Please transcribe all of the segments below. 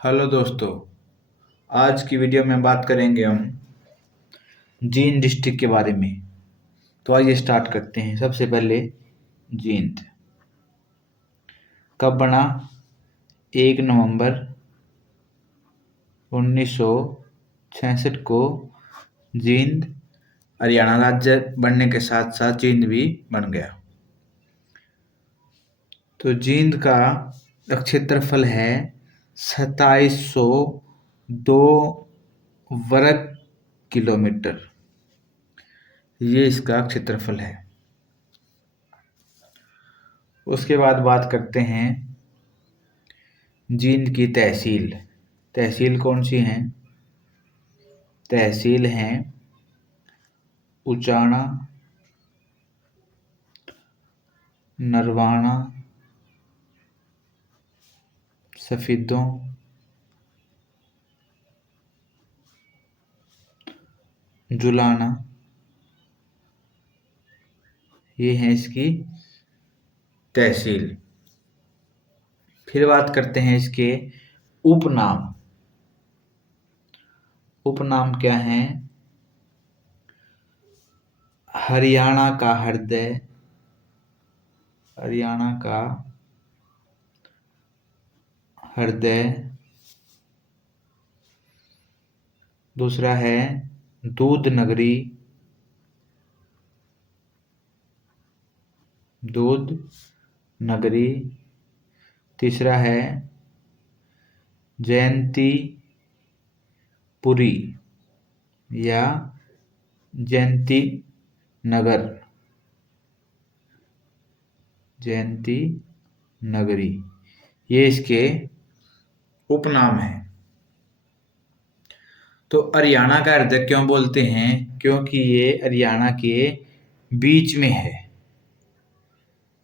Hello दोस्तों। आज की वीडियो में बात करेंगे हम जींद डिस्ट्रिक्ट के बारे में। तो आइए स्टार्ट करते हैं। सबसे पहले जींद कब बना? 1 नवंबर 1966 को जींद हरियाणा राज्य बनने के साथ साथ जींद भी बन गया। तो जींद का क्षेत्रफल है 2702 वर्ग किलोमीटर। ये इसका क्षेत्रफल है। उसके बाद बात करते हैं जींद की तहसील। तहसील कौन सी हैं? तहसील हैं उचाना, नरवाना, सफीदों, जुलाना। ये है इसकी तहसील। फिर बात करते हैं इसके उपनाम। उपनाम क्या हैं? हरियाणा का हृदय, हरियाणा का हृदय। दूसरा है दूध नगरी, दूध नगरी। तीसरा है जयंती पुरी या जयंती नगर, जयंती नगरी। ये इसके उपनाम हैं। तो हरियाणा का हृदय क्यों बोलते हैं? क्योंकि ये हरियाणा के बीच में है।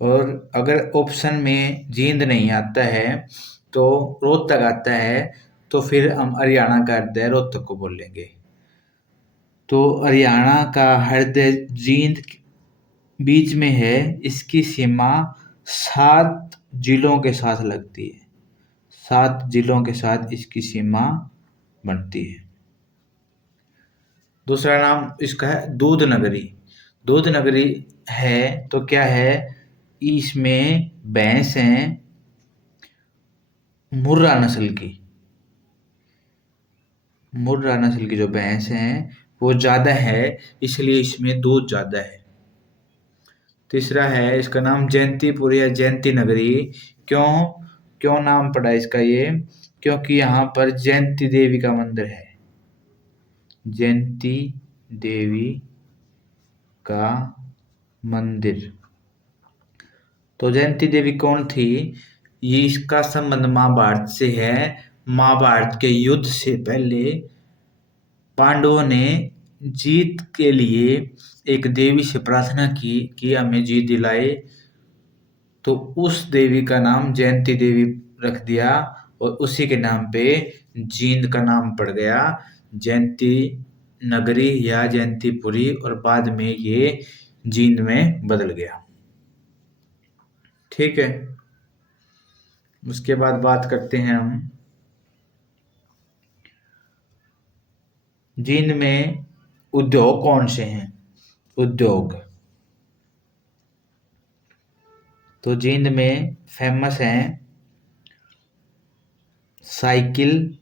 और अगर ऑप्शन में जींद नहीं आता है तो रोहतक आता है, तो फिर हम हरियाणा का हृदय रोहतक को बोलेंगे। तो हरियाणा का हृदय जींद बीच में है। इसकी सीमा 7 जिलों के साथ लगती है। 7 जिलों के साथ इसकी सीमा बनती है। दूसरा नाम इसका है दूध नगरी। दूध नगरी है तो क्या है? इसमें भैंस हैं मुर्रा नस्ल की। मुर्रा नस्ल की जो भैंस हैं वो ज़्यादा है, इसलिए इसमें दूध ज़्यादा है। तीसरा है इसका नाम जयंतीपुर या जयंती नगरी। क्यों क्यों नाम पड़ा इसका ये? क्योंकि यहाँ पर जयंती देवी का मंदिर है। जयंती देवी का मंदिर। तो जयंती देवी कौन थी? ये इसका संबंध महाभारत से है। महाभारत के युद्ध से पहले पांडवों ने जीत के लिए एक देवी से प्रार्थना की कि हमें जीत दिलाए। तो उस देवी का नाम जयंती देवी रख दिया और उसी के नाम पे जींद का नाम पड़ गया जयंती नगरी या जयंतीपुरी, और बाद में ये जींद में बदल गया। ठीक है। उसके बाद बात करते हैं हम जींद में उद्योग कौन से हैं। उद्योग तो जींद में फेमस हैं साइकिल,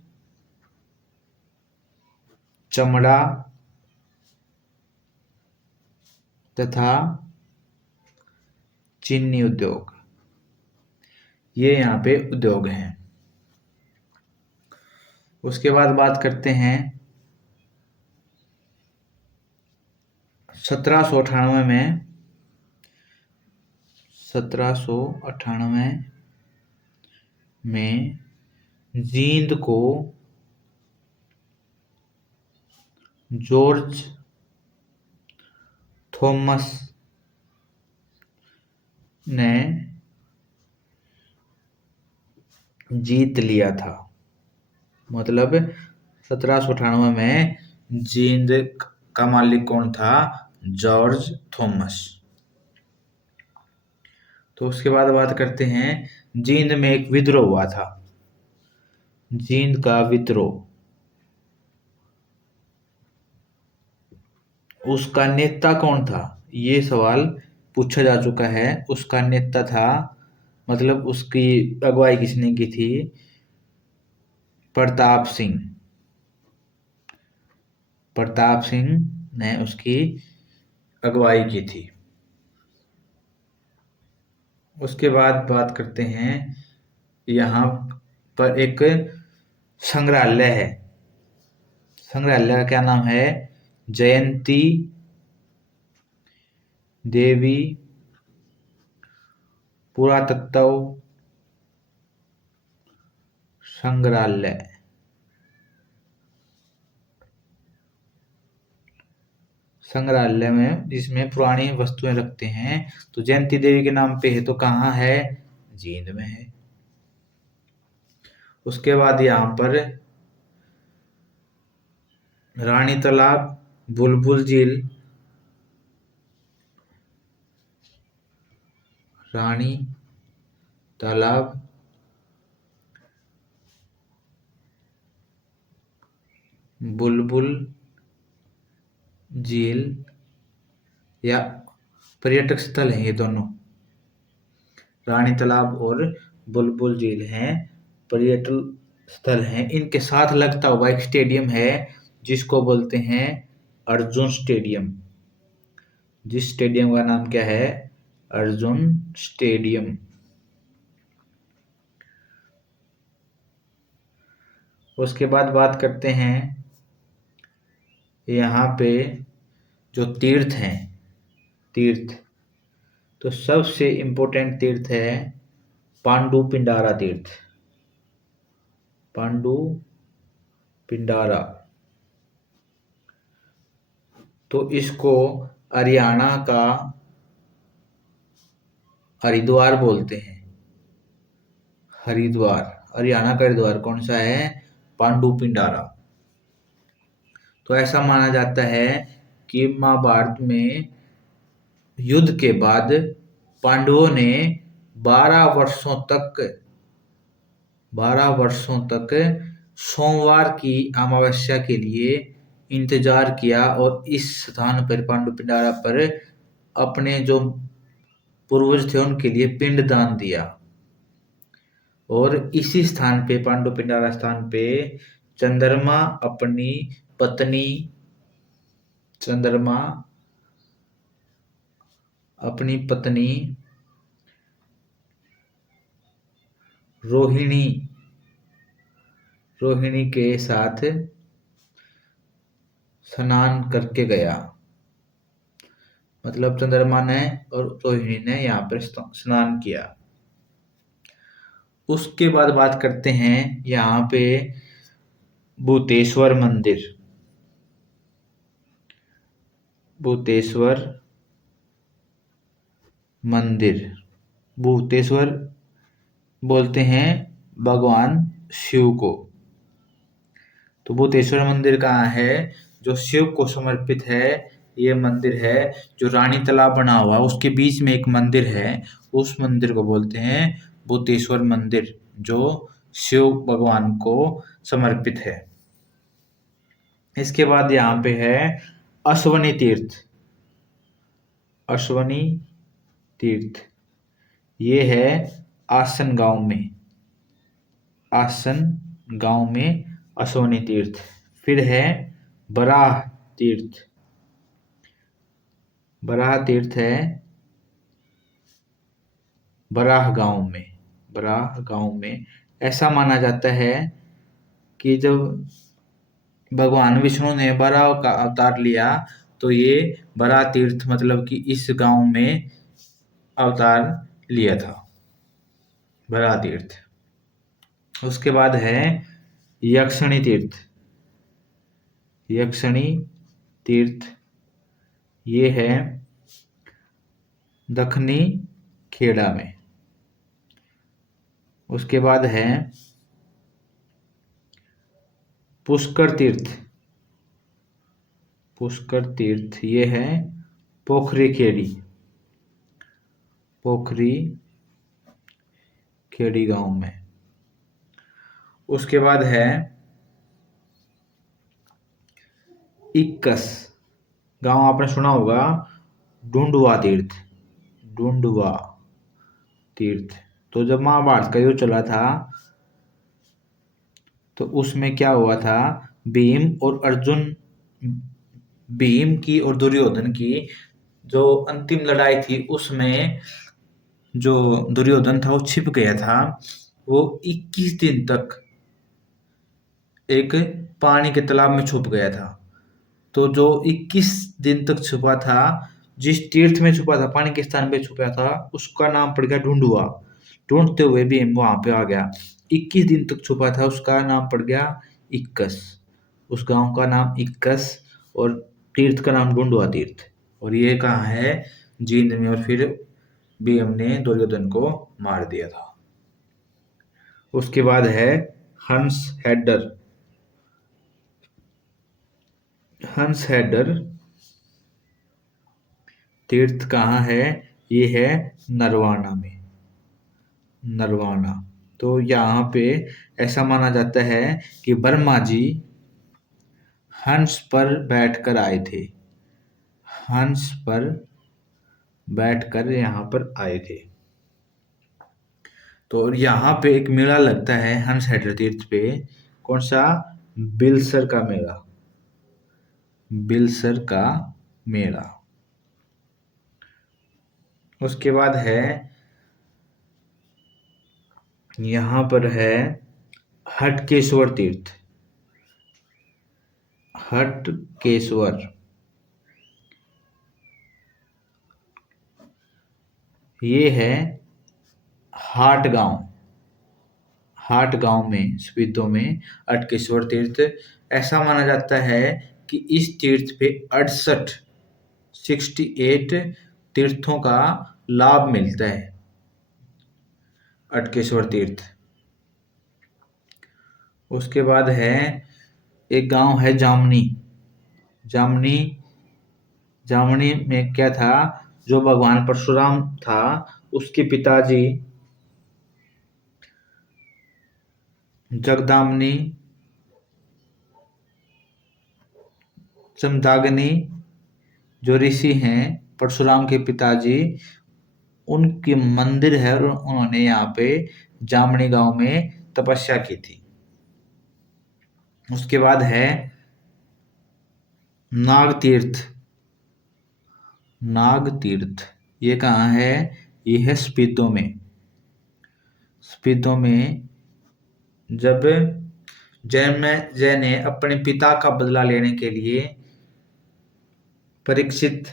चमड़ा तथा चीनी उद्योग। ये यहाँ पे उद्योग हैं। उसके बाद बात करते हैं 1798 में 1798 में जींद को जॉर्ज थॉमस ने जीत लिया था। मतलब 1798 में जींद का मालिक कौन था? George Thomas. तो उसके बाद बात करते हैं जींद में एक विद्रोह हुआ था। जींद का विद्रोह, उसका नेता कौन था? ये सवाल पूछा जा चुका है। उसका नेता था, मतलब उसकी अगुवाई किसने की थी? प्रताप सिंह। प्रताप सिंह ने उसकी अगुवाई की थी। उसके बाद बात करते हैं, यहाँ पर एक संग्रहालय है। संग्रहालय का क्या नाम है? जयंती देवी पुरातत्व संग्रहालय। संग्रहालय में जिसमें पुरानी वस्तुएं रखते हैं, तो जयंती देवी के नाम पे है, तो कहाँ है? जींद में है। उसके बाद यहाँ पर रानी तालाब, बुलबुल झील, रानी तालाब, बुलबुल झील या पर्यटक स्थल हैं ये दोनों। रानी तालाब और बुलबुल झील हैं, पर्यटन स्थल हैं। इनके साथ लगता हुआ एक स्टेडियम है जिसको बोलते हैं अर्जुन स्टेडियम। जिस स्टेडियम का नाम क्या है? अर्जुन स्टेडियम। उसके बाद बात करते हैं यहाँ पे जो तीर्थ हैं, तीर्थ, तो सबसे इम्पोर्टेंट तीर्थ है पांडु पिंडारा तीर्थ। पांडु पिंडारा, तो इसको हरियाणा का हरिद्वार बोलते हैं। हरिद्वार, हरियाणा का हरिद्वार कौन सा है? पांडु पिंडारा। तो ऐसा माना जाता है कि महाभारत में युद्ध के बाद पांडवों ने 12 वर्षों तक 12 वर्षों तक सोमवार की अमावस्या के लिए इंतजार किया और इस स्थान पर पांडु पिंडारा पर अपने जो पूर्वज थे उनके लिए पिंड दान दिया। और इसी स्थान पे, पांडु पिंडारा स्थान पे, चंद्रमा अपनी पत्नी चंद्रमा अपनी पत्नी रोहिणी रोहिणी के साथ स्नान करके गया। मतलब चंद्रमा ने और रोहिणी ने यहाँ पर स्नान किया। उसके बाद बात करते हैं यहाँ पे भूतेश्वर मंदिर। भूतेश्वर मंदिर, भूतेश्वर बोलते हैं भगवान शिव को। तो भूतेश्वर मंदिर कहाँ है? जो शिव को समर्पित है ये मंदिर है। जो रानी तालाब बना हुआ है उसके बीच में एक मंदिर है, उस मंदिर को बोलते हैं भूतेश्वर मंदिर, जो शिव भगवान को समर्पित है। इसके बाद यहाँ पे है अश्वनी तीर्थ। अश्वनी तीर्थ ये है आसन गांव में। आसन गांव में अश्वनी तीर्थ। फिर है बराह तीर्थ। बराह तीर्थ है बराह गांव में। बराह गांव में ऐसा माना जाता है कि जब भगवान विष्णु ने बराह का अवतार लिया तो ये बराह तीर्थ, मतलब कि इस गांव में अवतार लिया था, बराह तीर्थ। उसके बाद है यक्षिणी तीर्थ। यक्षिणी तीर्थ ये है दक्षिणी खेड़ा में। उसके बाद है पुष्कर तीर्थ। पुष्कर तीर्थ ये है पोखरी खेड़ी। पोखरी खेड़ी गांव में। उसके बाद है इक्कस। गांव आपने सुना होगा, ढूंढवा तीर्थ। ढूंढवा तीर्थ। तो जब महाभारत का युद्ध चला था तो उसमें क्या हुआ था, भीम और अर्जुन, भीम की और दुर्योधन की जो अंतिम लड़ाई थी उसमें जो दुर्योधन था वो छिप गया था। वो 21 दिन तक एक पानी के तालाब में छुप गया था। तो जो 21 दिन तक छुपा था, जिस तीर्थ में छुपा था, पानी के स्थान पे छुपा था, उसका नाम पड़ गया ढूंढुआ। ढूंढते हुए भी वहां पे आ गया। 21 दिन तक छुपा था, उसका नाम पड़ गया इक्कस। उस गांव का नाम इक्कस और तीर्थ का नाम ढूंढुआ तीर्थ। और ये कहाँ है, जींद में। और फिर भीम ने दुर्योधन को मार दिया था। उसके बाद है हंस हेडर। हंस हेडर तीर्थ कहाँ है, ये है नरवाना में। नरवाना। तो यहाँ पे ऐसा माना जाता है कि ब्रह्मा जी हंस पर बैठकर आए थे। हंस पर बैठकर यहाँ पर आए थे। तो यहाँ पे एक मेला लगता है हंस हेडर तीर्थ पे। कौन सा, बिलसर का मेला। बिलसर का मेला। उसके बाद है, यहाँ पर है हटकेश्वर तीर्थ। हटकेश्वर, ये है हाट गांव। हाट गांव में स्पीतो में हटकेश्वर तीर्थ। ऐसा माना जाता है कि इस तीर्थ पे 68 तीर्थों का लाभ मिलता है। हटकेश्वर तीर्थ। उसके बाद है एक गांव है जामनी। जामनी। जामनी में क्या था, जो भगवान परशुराम था उसके पिताजी जगदामनी चमदाग्नि, जो ऋषि हैं परशुराम के पिताजी, उनकी मंदिर है और उन्होंने यहाँ पे जामनी गांव में तपस्या की थी। उसके बाद है नाग तीर्थ। नाग तीर्थ, ये कहाँ है, ये है स्पीतो में। स्पीतो में जब जन्मेजय ने अपने पिता का बदला लेने के लिए परीक्षित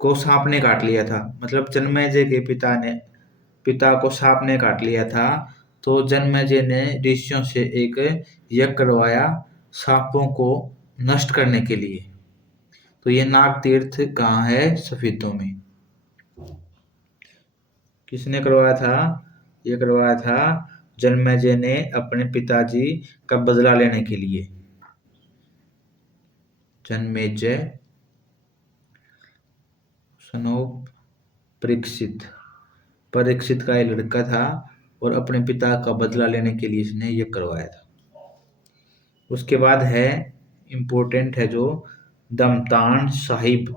को सांप ने काट लिया था, मतलब जन्मेजय के पिता को सांप ने काट लिया था। तो जन्मेजय ने ऋषियों से एक यज्ञ करवाया सांपों को नष्ट करने के लिए। तो ये नाग तीर्थ कहाँ है, सफीतों में। किसने करवाया था, ये करवाया था जन्मेजय ने अपने पिताजी का बदला लेने के लिए। Janmejaya son of Parikshit. परीक्षित का एक लड़का था और अपने पिता का बदला लेने के लिए इसने ये करवाया था। उसके बाद है इम्पोर्टेंट है जो दमतान साहिब।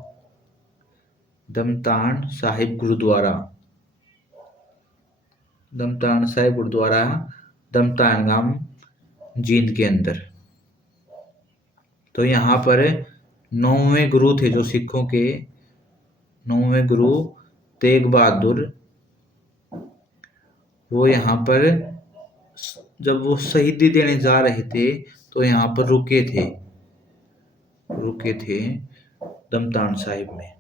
दमतान साहिब गुरुद्वारा। दमतान साहिब गुरुद्वारा दमतान गांव जींद के अंदर। तो यहाँ पर 9वें गुरु थे जो सिखों के 9वें गुरु तेग बहादुर, वो यहाँ पर जब वो शहीदी देने जा रहे थे तो यहाँ पर रुके थे दमतान साहिब में।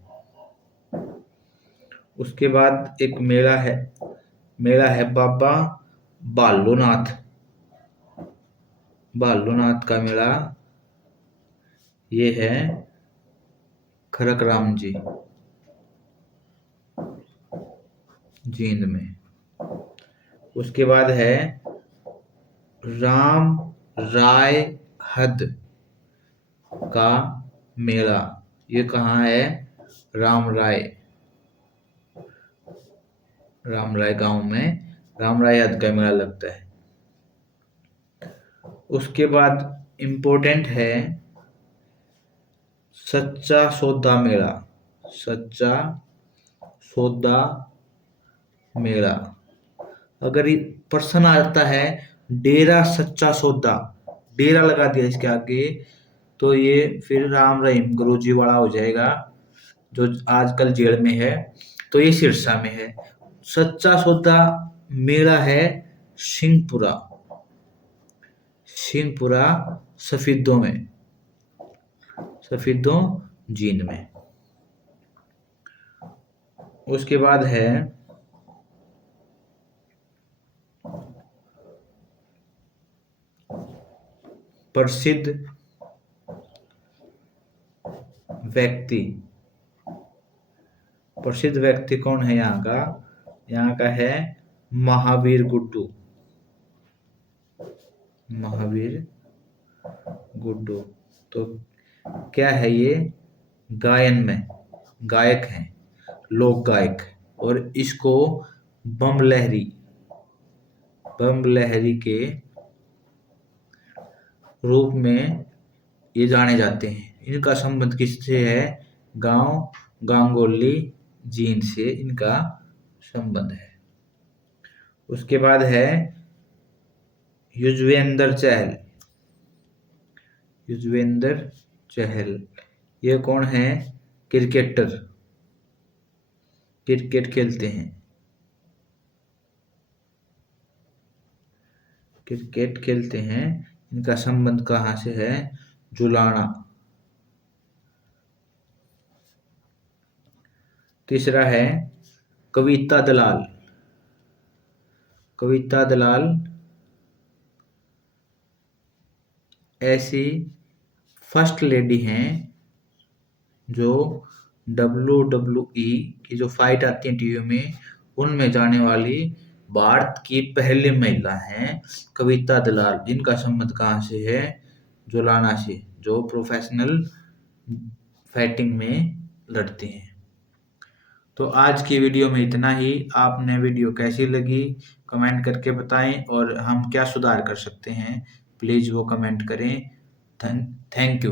उसके बाद एक मेला है बाबा बालूनाथ। बालूनाथ का मेला, ये है खरकराम जी जींद में। उसके बाद है राम राय हद का मेला। ये कहाँ है, राम राय गांव में राम राय हद का मेला लगता है। उसके बाद इम्पोर्टेंट है सच्चा सौदा मेला। सच्चा सौदा मेला। अगर ये प्रश्न आता है डेरा सच्चा सौदा, डेरा लगा दिया इसके आगे, तो ये फिर राम रहीम गुरुजी वाला हो जाएगा, जो आजकल जेल में है। तो ये सिरसा में है। सच्चा सौदा मेला है सिंहपुरा। सिंहपुरा सफीदों में, सफीदों जींद में। उसके बाद है प्रसिद्ध व्यक्ति। प्रसिद्ध व्यक्ति कौन है यहाँ का? यहाँ का है महावीर गुड्डू। महावीर गुड्डू। तो क्या है ये? गायन में गायक हैं, लोक गायक। और इसको बम लहरी के रूप में ये जाने जाते हैं। इनका संबंध किससे है? गांव गांगोली जींद से इनका संबंध है। उसके बाद है युजवेंद्र चहल। युजवेंद्र चहल ये कौन है? क्रिकेटर, क्रिकेट खेलते हैं। क्रिकेट खेलते हैं। इनका संबंध कहाँ से है? जुलाना। तीसरा है कविता दलाल। कविता दलाल ऐसी फर्स्ट लेडी हैं जो WWE की जो फाइट आती है टीवी में, उनमें जाने वाली भारत की पहली महिला हैं कविता दलाल। जिनका संबंध कहाँ से है? जुलाना से, जो प्रोफेशनल फाइटिंग में लड़ते हैं। तो आज की वीडियो में इतना ही। आपने वीडियो कैसी लगी कमेंट करके बताएं, और हम क्या सुधार कर सकते हैं प्लीज़ वो कमेंट करें। Thank you.